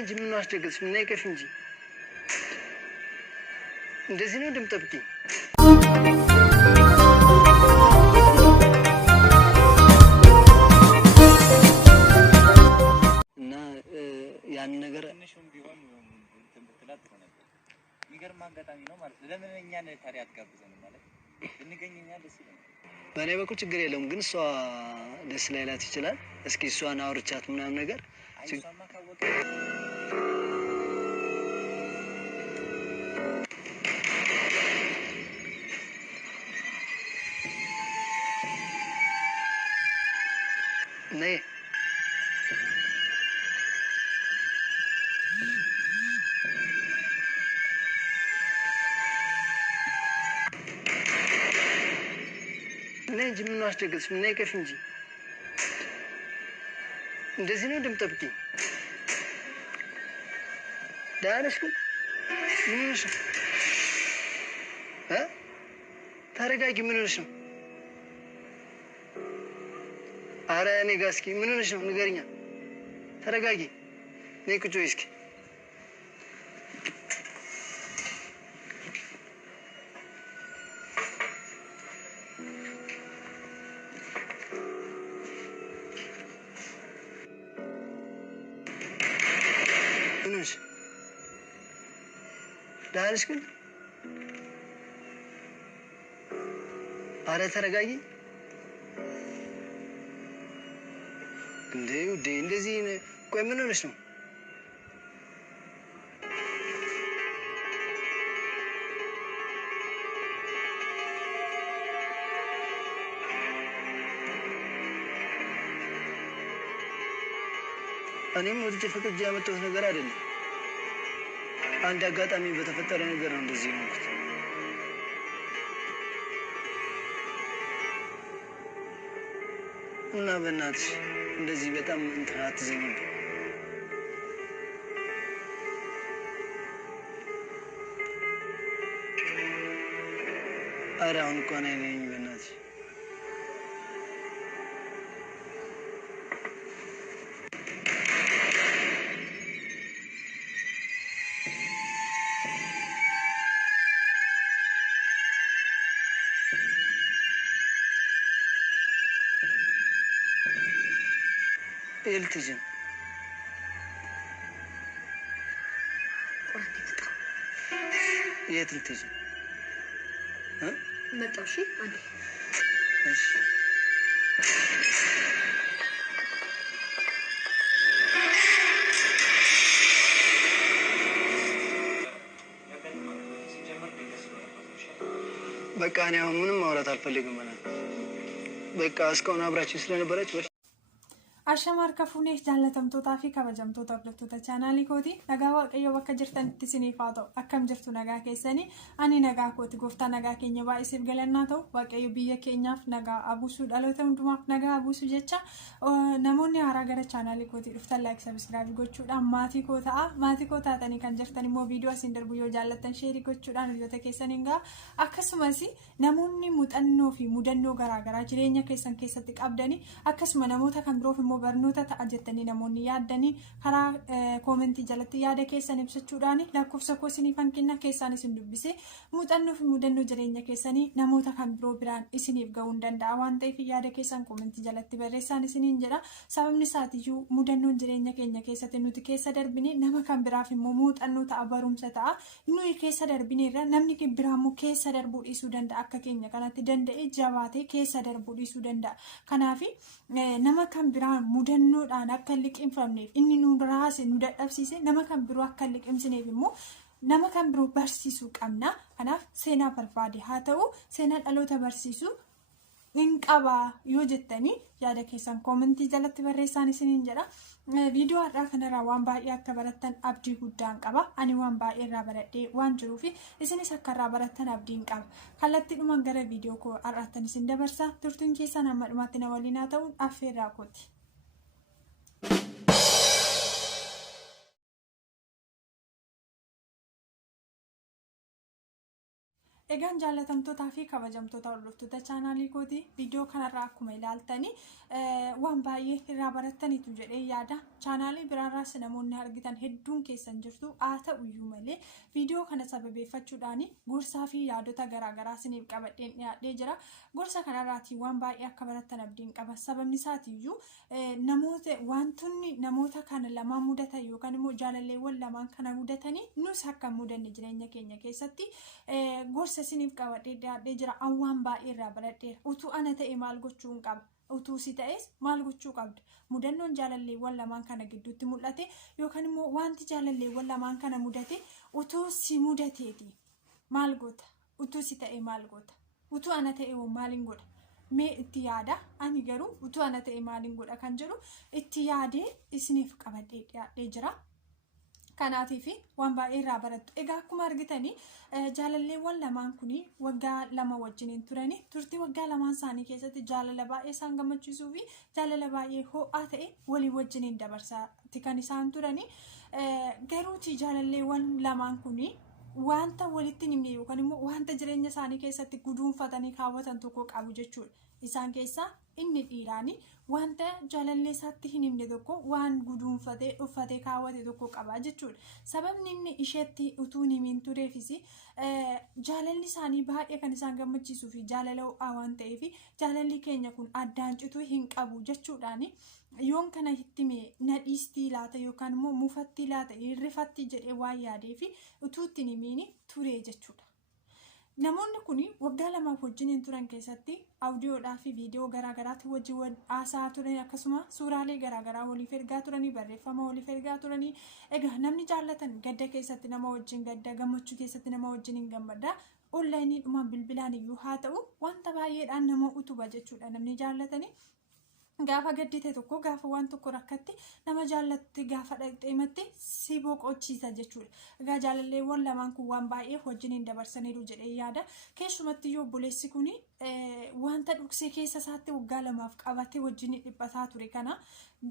እንጂ ምን አስደግስ ምን አይከፍ እንጂ እንደዚህ ነው እንደምጠብቂ እና ያን ነገር ትንሽም ቢሆን ትምትላት ነው ነበር። የሚገርም አጋጣሚ ነው ማለት ለምን እኛን ታዲያ አትጋብዘን ማለት ብንገኝኛ ደስ ይላል። በእኔ በኩል ችግር የለውም፣ ግን እሷ ደስ ላይላት ይችላል። እስኪ እሷን አውርቻት ምናምን ነገር አይሷማ ካወቀ ነይ እንጂ ምን አስደግስ ምን አይከፍ እንጂ እንደዚህ ነው እንደምጠብቂ ዳንሽ ግን ምን ነሽ ተረጋጊ ምን ነሽ ነው አረ እኔ ጋር እስኪ ምን ነሽ ነው ንገሪኛ ተረጋጊ ነይ ቁጭ በይ እስኪ ዳንሽ ግን አረ ተረጋጊ እንዴ ውዴ እንደዚህ ቆይ ምን ሆነሽ ነው እኔም ወደ ፈቅጄ ያመጣሁት ነገር አይደለም አንድ አጋጣሚ በተፈጠረ ነገር ነው እንደዚህ ነው እና በእናትሽ እንደዚህ በጣም እንትን አትዘኝ ኧረ አሁን እኮ ነኝ በእናትሽ التزم يتلتزم ها ما تمشي عندي ماشي በቃ እኔ አሁን ምንም ማውራት አልፈልግም ማለት በቃ እስካሁን አብራችን ስለነበረች Ashamar kafuuneef jaallatamtootaa fi kabajamtoota hordoftoota chaanaalii kooti nagaa waaqayyoo bakka jirtanitti isiniif haa ta'u akkam jirtu nagaa keessanii ani nagaa kooti gooftaa nagaa keenya baay'isiif galannaa ta'u waaqayyo biyya keenyaaf nagaa abuusuu dhaloota hundumaaf nagaa abuusuu jecha namoonni haaraa gara chaanaalii kooti dhuftan laayik sabiskiraayib gochuudhaan maatii koo taatanii kan jirtan immoo viidiyoo asiin darbu yoo jaallattan sheerii gochuudhaan hiriyoota keessaniin gaa akkasumas namoonni muuxannoo fi mudannoo garaagaraa jireenya keessan keessatti qabdanii akkasuma namoota kan biroof immoo barnoota ta'a jettanii namoonni yaaddanii karaa koomentii jalatti yaada keessan ibsachuudhaan lakkoofsa koo isiniif hanqina keessaan isin dubbise muuxannoo fi mudannoo jireenya keessanii namoota kan biroo biraan isiniif ga'uu hin danda'a waan ta'eef yaada keessan koomentii jalatti barreessaan isiniin jedha sababni isaatiyyuu mudannoon jireenya keenya keessatti nuti keessa darbine nama kan biraaf immoo muuxannoo ta'a barumsa ta'a nuyi keessa darbineerra namni biraa immoo keessa darbuu dhiisuu danda'a akka keenya kanatti danda'e jabaatee keessa darbuu dhiisuu danda'a kanaaf nama kan biraa mudannoodhaan akka liqimfamneef inni nu raase nu dadhabsiise nama kan biroo akka liqimsineef immoo nama kan biroo barsiisuu qabna kanaaf seenaa barbaade haa ta'u seenaa dhaloota barsiisuu hin qaba yoo jettanii yaada keessan koomentii jalatti barreessaan isiniin jedha viidiyoo har'aa kanarraa waan baay'ee akka barattan abdii guddaan qaba ani waan baay'ee irraa baradhee waan jiruuf isinis akka irraa barattan abdiin qaba kallattiidhumaan gara viidiyoo koo har'aattan isin dabarsa turtiin keessan hamma dhumaatti na waliin haa ta'uun affeerraa kooti. Egaan jaalatamtootaa fi kabajamtoota hordoftoota chaanaalii kooti viidiyoo kanarraa akkuma ilaaltanii waan baay'ee irraa barattaniitu jedhee yaada. Chaanaalii biraarraas namoonni argitan hedduun keessan jirtu haa ta'uyyuu malee viidiyoo kana sababeeffachuudhaan gorsaa fi yaadota garaagaraa isiniif qabadheen dhiyaadhee jira. Gorsa kanarraatii waan baay'ee akka barattan abdiin qaba. Sababni isaatiiyyuu wantoonni namoota kana lamaan mudatan yookaan immoo jaalalleewwan lamaan kana mudatanii nus akka mudanne jireenya keenya keessatti gorsa isiniif qabadhee dhiyaadhee jira. Waan baay'ee irraa baradheera. Utuu ana ta'e maal gochuun qaba? Utuu si ta'es maal gochuu qabda? Mudannoon jaalalleewwan lamaan kana gidduutti mul'ate yookaan immoo wanti jaalalleewwan lamaan kana mudate utuu si mudateeti maal goota? Utuu si ta'e maal goota? Utuu ana ta'e maaliin godha? Mee itti yaada. Ani garuu utuu ana ta'e maaliin godha kan jedhu itti yaadee isiniif qabadhee dhiyaadhee jira. Kanaatiif waan baay'ee irraa barattu. Egaa akkuma argitanii jaalalleewwan lamaan kun waggaa 2 wajjiniin turanii turtii waggaa 2 isaanii keessatti jaalala baay'ee isaan gammachiisuu fi jaalala baay'ee ho'aa ta'e walii wajjiniin dabarsaatti kan isaan turanii. Garuuti jaalalleewwan lamaan kun wanta walitti hin himne yookaan immoo wanta jireenya isaanii keessatti guduunfatanii kaawwatan tokko qabu jechuudha. Isaan keessaa inni dhiiraanii wanta jaalallee isaatti hin himne tokko waan guduunfatee uffatee kaawwate tokko qaba jechuudha. Sababni inni isheetti utuu hin himin tureefis jaalalli isaanii baay'ee kan isaan gammachiisuu fi jaalala ho'aa waan ta'eef jaalalli keenya kun addaan cituu hin qabu jechuudhaan yoon kana hittime nadhiistii laata yookaan immoo mufattii laata hirrifattii jedhee waan yaadeef utuu itti hin himin ture jechuudha. Namoonni kun waggaa 2 wajjiniin turan keessatti audioodhaa fi viidiyoo garaagaraatti wajjin haasaa turan akkasuma suuraalee garaagaraa waliif ergaa turanii barreeffama waliif ergaa turanii. Egaa namni jaallatan gadda keessatti nama wajjin gadda gammachuu keessatti nama wajjin hin gammada. Onlaayiniidhumaan bilbilaan iyyuu haa ta'u wanta baay'eedhaan nama utuba jechuudha namni jaallatanii. Gaafa gaddite tokko gaafa waan tokko rakkatti nama jaallatti gaafa dhaqxeematti si boqochiisa jechuudha. Egaa jaalalleewwan lamaan kun waan baay'ee wajjiniin dabarsaniiru jedhee yaada. Keessumatti yoo obboleessi kun wanta dhuksee keessa isaatti waggaa 2 qabatee wajjiniin dhiphataa ture kana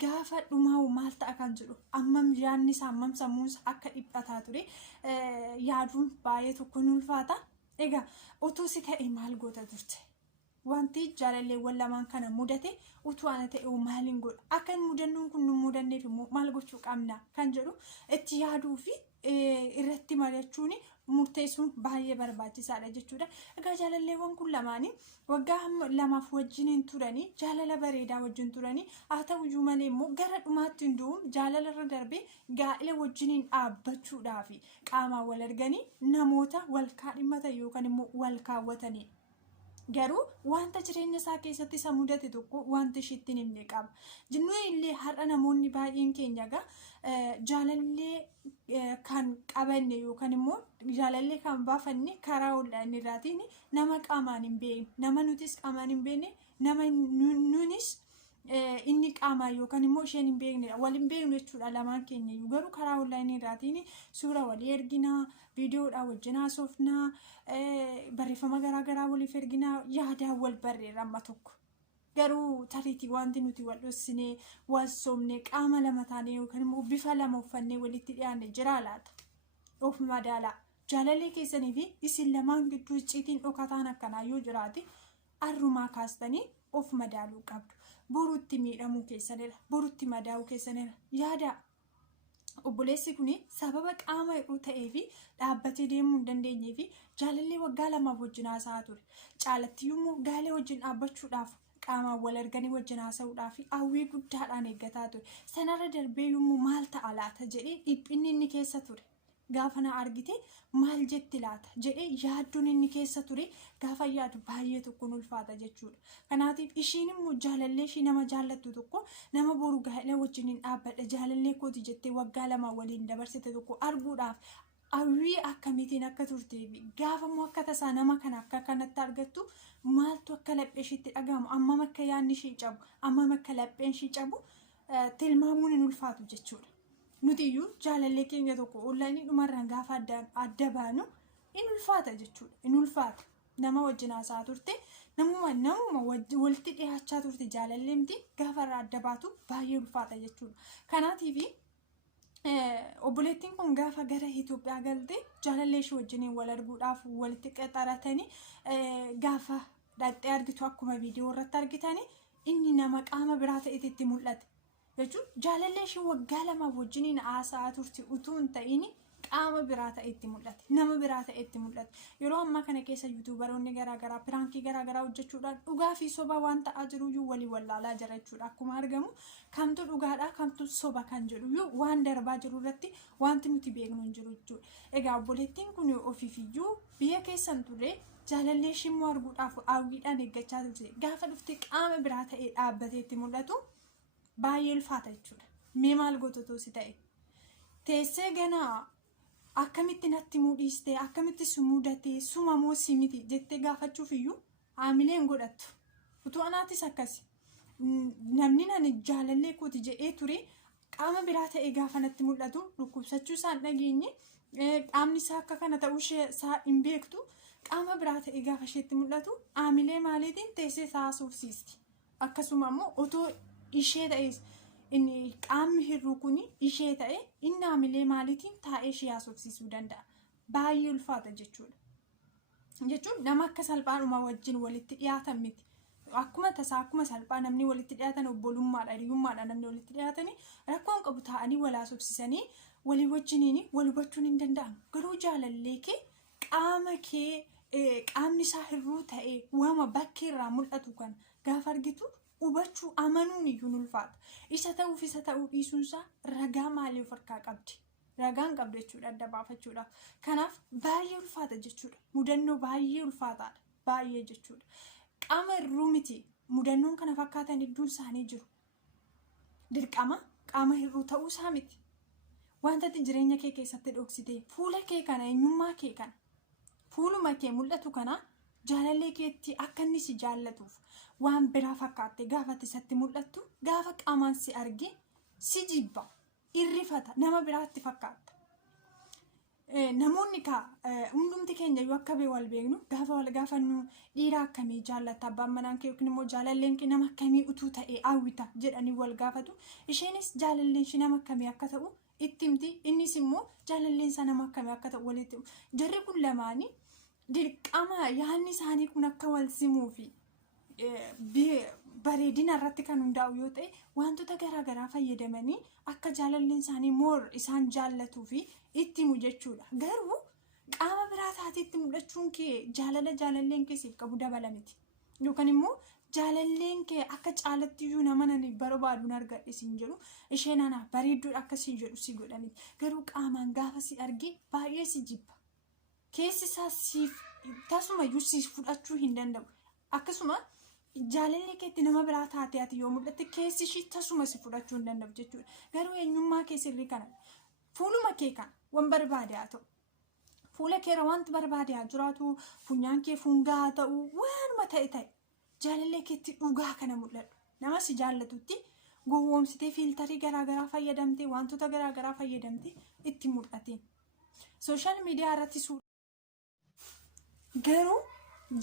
gaafa dhumaa maal ta'a kan jedhu ammam yaadni isaa ammam sammuun isaa akka dhiphataa ture yaaduun baay'ee tokko ni ulfaata. Egaa utuu si ta'e maal goota turte? Wanti jaalalleewwan lamaan kana mudate utuu ana ta'e maaliin godha? Akka mudannoon kun nu mudanneef immoo maal gochuu qabna kan jedhu itti yaaduu fi irratti mari'achuun murteessuun baay'ee barbaachisaadha jechuudha. Egaa jaalalleewwan kun lamaanii waggaa 2 wajjiniin turanii jaalala bareedaa wajjin turanii haa ta'uyyuu malee immoo gara dhumaatti hunduun jaalalarra darbee gaa'ela wajjiniin dhaabbachuudhaaf qaamaan wal arganii namoota wal kaadhimatan yookaan immoo wal kaawwatanii. Garuu wanta jireenya isaa keessatti isa mudate tokko wanti ishiitti hin himne qaba. Jinnuu illee har'a namoonni baay'een keenya jaalallee kan qabanne yookaan immoo jaalallee kan baafanne karaa onlaayiniirraatiin nama qaamaan hin beekne, nama nutis qaamaan hin beekne, nama nunis inni qaamaan yookaan immoo isheen hin beeknedha. Wal hin beeknu jechuudha lamaan keenya iyyuu. Garuu karaa onlaayiniirraatiin suura walii erginaa, viidiyoodhaa wajjin haasofnaa, barreeffama garaagaraa waliif erginaa, yaadaan wal barreera amma tokko. Garuu tariitii wanti nuti wal dhossinee, wal soomnee, qaama 2 taanee yookaan immoo bifa 2 uffannee walitti dhiyaanne jira laata? Of madaalaa. Jaalallee keessanii fi isin lamaan gidduu icciitiin dhokataan akkanaa yoo jiraate arrumaa kaastanii of madaaluu qabdu. Boruutti miidhamuu keessanidha. Boruutti madaa'uu keessanidha. Yaada obboleessi kun sababa qaama hir'uu ta'ee fi dhaabbatee deemuu hin dandeenyee fi jaalallee waggaa 2 wajjin haasa'aa ture. Caalattiyyuu gaa'ela wajjin dhaabbachuudhaaf qaamaan wal arganii wajjin haasa'uudhaaf hawwii guddaadhaan eeggataa ture. Sanarra darbee yommuu maal ta'a laata jedhee dhiphinni inni keessa ture. Gaafa na argite maal jetti laata jedhee yaadduun inni keessa ture gaafa yaadu baay'ee tokko ulfaata jechuudha. Kanaatiif ishiin immoo jaalallee ishii nama jaallattu tokko nama boru gaa'ela wajjiniin dhaabbadha jaalallee kooti jettee waggaa 2 waliin dabarsite tokko arguudhaaf hawwii akkamiitiin akka turtee fi gaafa immoo akka tasaa nama kana akka kanatti argattu maaltu akka laphee ishiitti dhagahamu ammam akka yaadni ishii cabu ammam akka lapheen ishii cabu tilmaamuun hin ulfaatu jechuudha. Nuti iyyuu jaalallee keenya tokko onlaayinii dhumarraan gaafa adda baanu in ulfaata jechuudha. In ulfaata. Nama wajjin haasa'aa turte namuma walitti dhiyaachaa turte jaalalleemti gaafa irraa adda baatu baay'ee ulfaata jechuudha. Kanaatiif obboleettiin kun gaafa gara Itoophiyaa galte jaalallee ishee wajjiniin wal arguudhaaf walitti qaxaratanii gaafa dhaqxee argitu akkuma viidiyoo irratti argitanii inni nama qaama biraa ta'etti mul'ate jechuun jaalallee ishee waggaa lama wajjiniin haasa'aa turte utuu hin ta'in qaama biraa ta'etti mul'ate nama biraa ta'etti mul'ate yeroo ammaa kana keessa yuutuubaroonni garaagaraa piraankii garaagaraa hojjechuudhaan dhugaa fi soba waan ta'aa jiruyyuu walii wallaalaa jira jechuudha akkuma argamu kamtu dhugaadha kamtu soba kan jedhuyyuu waan darbaa jiru irratti wanti nuti beeknu hin jiru jechuudha egaa obboleettiin kun ofiifiyyuu biyya keessan ture jaalallee ishee immoo arguudhaaf hawwiidhaan eeggachaa turte gaafa dhufte qaama biraa ta'ee dhaabbateetti mul'atu baay'ee ulfaata jechuudha mee maal goototu si ta'e teessee ganaa akkamitti natti muudhiiste akkamitti sumuudate sumamoo simiti jettee gaafachuuf iyyuu haamileen godhattu utuu anaatis akkasi namni nani jaalallee kooti jedhee ture qaama biraa ta'ee gaafa natti mul'atu dhukkubsachuu isaan dhageenye qaamni isaa akka kana ta'uu isaa hin beektu qaama biraa ta'ee gaafa isheetti mul'atu haamilee maaliitiin teessee haasofsiisti akkasuma immoo otoo ishee ta'es inni qaamni hir'uu kun ishee ta'e inni haamilee maaliitiin taa'ee ishee haasofsiisuu danda'a baay'ee ulfaata jechuun nama akka salphaadhuma wajjin walitti dhiyaatan miti akkuma tasaa akkuma salphaa namni walitti dhiyaatan obbolummaadha hiriyummaadha namni walitti dhiyaatanii rakkoon qabu taa'anii wal haasofsiisanii walii wajjiniin wal hubachuun hin danda'amu garuu jaalallee kee qaama kee qaamni isaa hir'uu ta'e wama bakkeerraa mul'atu kan gaafa argitu hubachuu amanuun iyyuu ulfaata isa ta'uuf isa ta'uu dhiisuunsaa ragaa maalii of harkaa qabdi ragaan qabdu jechuudha adda baafachuudhaaf kanaaf baay'ee ulfaata jechuudha mudannoo baay'ee ulfaataadha baay'ee jechuudha qaama hir'uu miti mudannoon kana fakkaatan hedduun isaanii jiru dirqama qaama hir'uu ta'uu isaa miti wanta jireenya kee keessatti dhoksite fuula kee kana eenyummaa kee kana fuuluma kee mul'atu kana jaalallee keetti akka inni si jaallatuuf waan biraa fakkaatte gaafa isatti mul'attu gaafa qaamaan si arge si jibba irrifata nama biraatti fakkaata namoonni hundumti keenya yoo akka wal beeknu gaafa wal gaafannu dhiira akkamii jaallata abbaan manaan kee yookiin immoo jaalalleen kee nama akkamii utuu ta'e hawwita jedhanii wal gaafatu isheenis jaalalleen ishee nama akkamii akka ta'u itti himti innis immoo jaalalleen isaa nama akkamii akka ta'u walitti jarri kun lamaanii dirqama yaadni isaanii kun akka wal simuu fi bareedina irratti kan hundaa'u yoo ta'e wantoota garaagaraa fayyadamanii akka jaalalleen isaanii moor isaan jaallatuu fi itti himu jechuudha garuu qaama biraa taateetti mul'achuun kee jaalalleen kee siif qabu dabala miti yookaan immoo jaalalleen kee akka caalattiyyuu nama nani barbaaduun argadhe siin jedhu isheen ana bareedduudha akkasii jedhu si godhaniiti garuu qaamaan gaafa si arge baay'ee si jibba keessi isaa siif tasumayyuu siif fudhachuu hin danda'u akkasuma jaalallee keetti nama biraa taatee ati yoo mul'atte keessi ishii tasuma si fudhachuu hin danda'u jechuudha garuu eenyummaa kee sirrii kana fuuluma kee kana waan barbaade haa ta'u fuula keera wanti barbaade haa jiraatu funyaan kee fungaa haa ta'u waanuma ta'e jaalallee keetti dhugaa kana mul'adhu nama si jaallatutti gowwoomsitee fiiltarii garaagaraa fayyadamtee wantoota garaagaraa fayyadamtee itti mul'ate sooshaal miidiyaa irratti garuu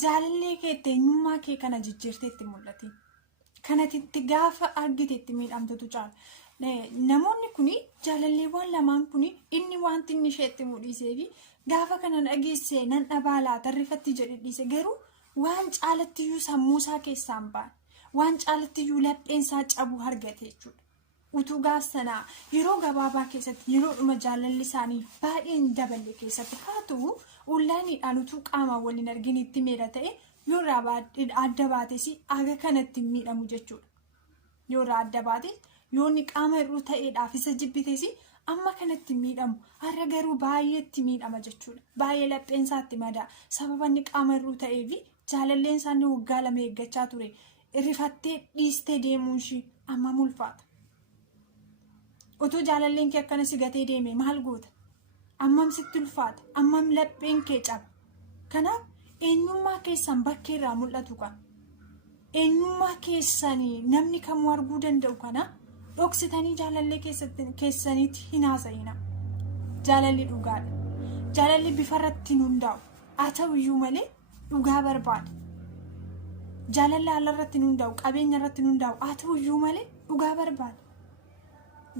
jaalallee keetti eenyummaa kee kana jijjiirtee itti mul'ate kanatti gaafa argiteetti miidhamtutu caala namoonni kun jaalalleewwan lamaan kun inni wanti inni isheetti mul'isee fi gaafa kana dhageessee nan dhabaalaa tarrifatti jedhe dhiise garuu waan caalattiyyuu sammuu isaa keessaan ba'an waan caalattiyyuu lapheensaa cabu argate jechuudha utuu gaafsanaa yeroo gabaabaa keessatti yeroo dhuma jaalalli isaanii baay'een daballe keessatti haa ta'u ullaaniidhaan utuu qaamaan waliin argin itti miidha ta'e yoo irraa adda baates aga kanatti miidhamu jechuudha yoo irraa adda baate yoo inni qaama hir'uu ta'eedhaaf isa jibbitees amma kanatti miidhamu har'a garuu baay'eetti miidhama jechuudha baay'ee lapheensaatti madaa sababa inni qaama hir'uu ta'ee fi jaalalleen isaanii waggaa lama eeggachaa ture rifattee dhiistee deemuun ishii amma mulfaata utuu jaalalleen kee akkana si gatee deeme maal goota ammam sitti ulfaata ammam lapheen kee caba kanaaf eenyummaa keessan bakkeerraa mul'atu kan eenyummaa keessanii namni kamuu arguu danda'u kana dhoksitanii jaalallee keessaniitti hin haasa'ina jaalalli dhugaadha jaalalli bifarratti hin hundaa'u haa ta'uyyuu malee dhugaa barbaada jaalalli haalarratti hin hundaa'u qabeenya irratti hin hundaa'u haa ta'uyyuu malee dhugaa barbaada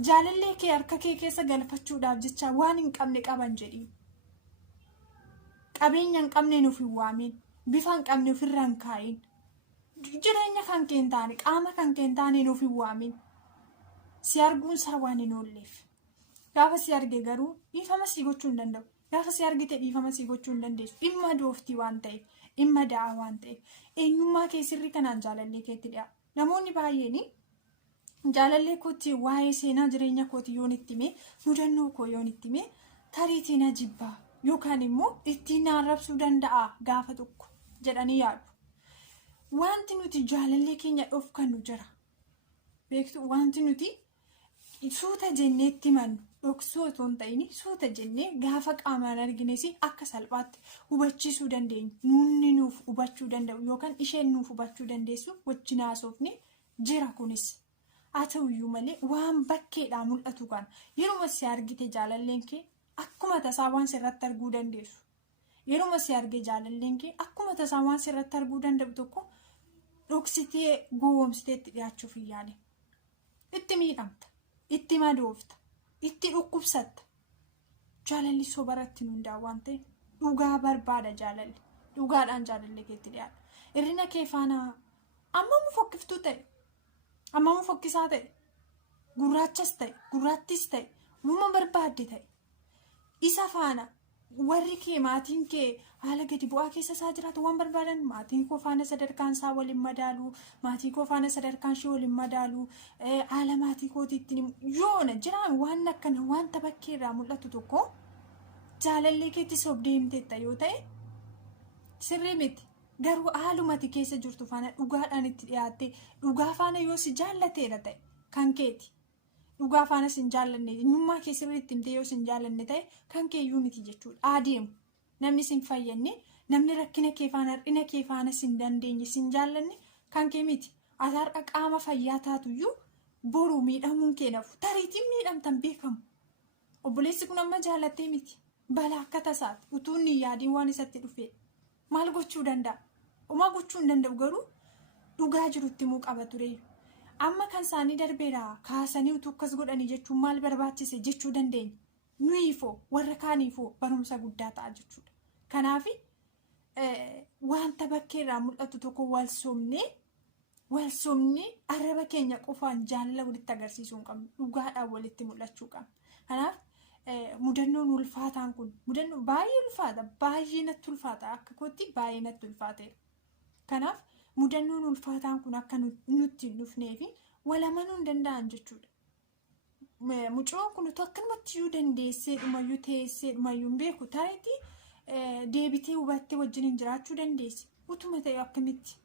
jaalallee kee harka kee keessa galfachuudhaaf jecha waan hin qabne qaban jedhi. Qabeenya hin qabne nuuf hin waamin, bifa hin qabne ofirra hin kaayin, jireenya kan kee hin taane qaama kan kee hin taane nuuf hin waamin. Si arguun isaa waan hin oolleef. Gaafa si arge garuu dhiifama si gochuu hin danda'u. Gaafa si argite dhiifama si gochuu hin dandeessu. Dhimma dooftii waan ta'eef, dhimma da'aa waan ta'eef, eenyummaa kee sirrii kanaan jaalallee keetti dhiyaa. Namoonni baay'een jaalallee kootti waa'ee seenaa jireenya kooti yoon itti hime, mudannoo koo yoon itti hime, tariitii na jibbaa yookaan immoo ittiin na arrabsuu danda'a gaafa tokko jedhanii yaadu. Wanti nuti jaalallee keenya dhokfannu jira. Beektu wanti nuti suuta jennee itti himannu dhoksuu otoo hin ta'in suuta jennee gaafa qaamaan argines akka salphaatti hubachiisuu dandeenyu. Nuunni nuuf hubachuu danda'u yookaan isheen nuuf hubachuu dandeessu wajjin haasofne jira kunis. Haa ta'uyyuu malee waan bakkeedhaa mul'atu kan yeroo si argite jaalalleen kee akkuma tasaa waan sirratti arguu dandeessu. Yeroo si arge jaalalleen kee akkuma tasaa waan sirratti arguu danda'u tokko dhoksitee gowwoomsitee itti dhiyaachuuf hin yaale. Itti miidhamta, itti madoofta, itti dhukkubsatta. Jaalalli sobaratti nu hundaa waan ta'eef dhugaa barbaada jaalalli. Dhugaadhaan jaalallee keetti dhiyaadha. Hirrina kee faana ammamuu fokkiftuu ta'e, ammamuu fokkisaa ta'e, gurraachas ta'e, gurraattis ta'e, uumama barbaadde ta'e. Isa faana warri kee maatiin kee haala gadi bu'aa keessa isaa jiraatu waan barbaadan maatiin koo faana sadarkaan isaa waliin madaalu, maatii koo faana sadarkaan ishee waliin madaalu, haala maatii kootiitti yoona jiraan waan akkana wanta bakkeerraa mul'atu tokko jaalallee keetti sobdee himteetta yoo ta'e sirrii miti. Garuu haalumati keessa jirtu faana dhugaadhaan itti dhiyaatte dhugaa faana yoo si jaallateera ta'e kan keeti. Dhugaa faana sin jaallanne eenyummaa kee sirriitti himtee yoo sin jaallanne ta'e kan keeyyuu miti jechuudha. Adeemu namni sin fayyadne namni rakkina kee faana hir'ina kee faana sin dandeenye sin jaallanne kan kee miti. Ati har'a qaama fayyaa taatuyyuu boruu miidhamuun kee nafu tariitiin miidhamtan beekamu. Obboleessi kun amma jaallattee miti. Balaa akka tasaati utuu inni yaadiin waan isatti dhufee maal gochuu danda'a? Homaa gochuu hin danda'u garuu dhugaa jirutti immoo qaba tureeyyu. Amma kan isaanii darbeera kaasanii utuu akkas godhanii jechuun maal barbaachise jechuu dandeenya. Nuyiifoo warra kaaniifoo barumsa guddaa ta'a jechuudha. Kanaaf wanta bakkeerraa mul'atu tokko wal somnee arraba keenya qofaan jaalala walitti agarsiisuu hin qabnu. Dhugaadhaan walitti mul'achuu qabna. Kanaaf mudannoon ulfaataan kun mudannoo baay'ee ulfaata. Baay'ee natti ulfaata. Akka kootti baay'ee natti ulfaateera. Kanaaf mudannoon ulfaataan kun akka nutti hin dhufnee fi wal amanuu hin danda'an jechuudha. Mucoon kun akkanumatti iyyuu dandeessee dhumayyuu teessee dhumayyuu hin beeku taa'eeti deebitee hubattee wajjin hin jiraachuu dandeessi. Utuma ta'e akkamitti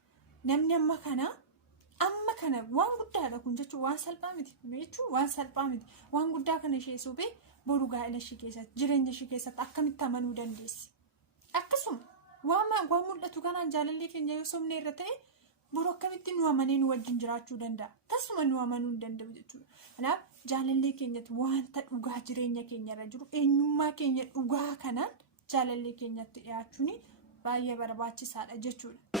namni amma kana waan guddaadha kun jechuun waan salphaa miti jechuun waan salphaa miti waan guddaa kana ishee suphee boru gaa'ela ishee keessatti jireenya ishee keessatti akkamitti amanuu dandeessi. Akkasuma waan mul'atu kanaan jaalallee keenya yoo somnee irra ta'e boru akkamitti nu amanee nu wajjin jiraachuu danda'a. Tasuma nu amanuu hin danda'u jechuudha. Kanaaf jaalallee keenyatti wanta dhugaa jireenya keenya irra jiru eenyummaa keenya dhugaa kanaan jaalallee keenyatti dhiyaachuun baay'ee barbaachisaadha jechuudha.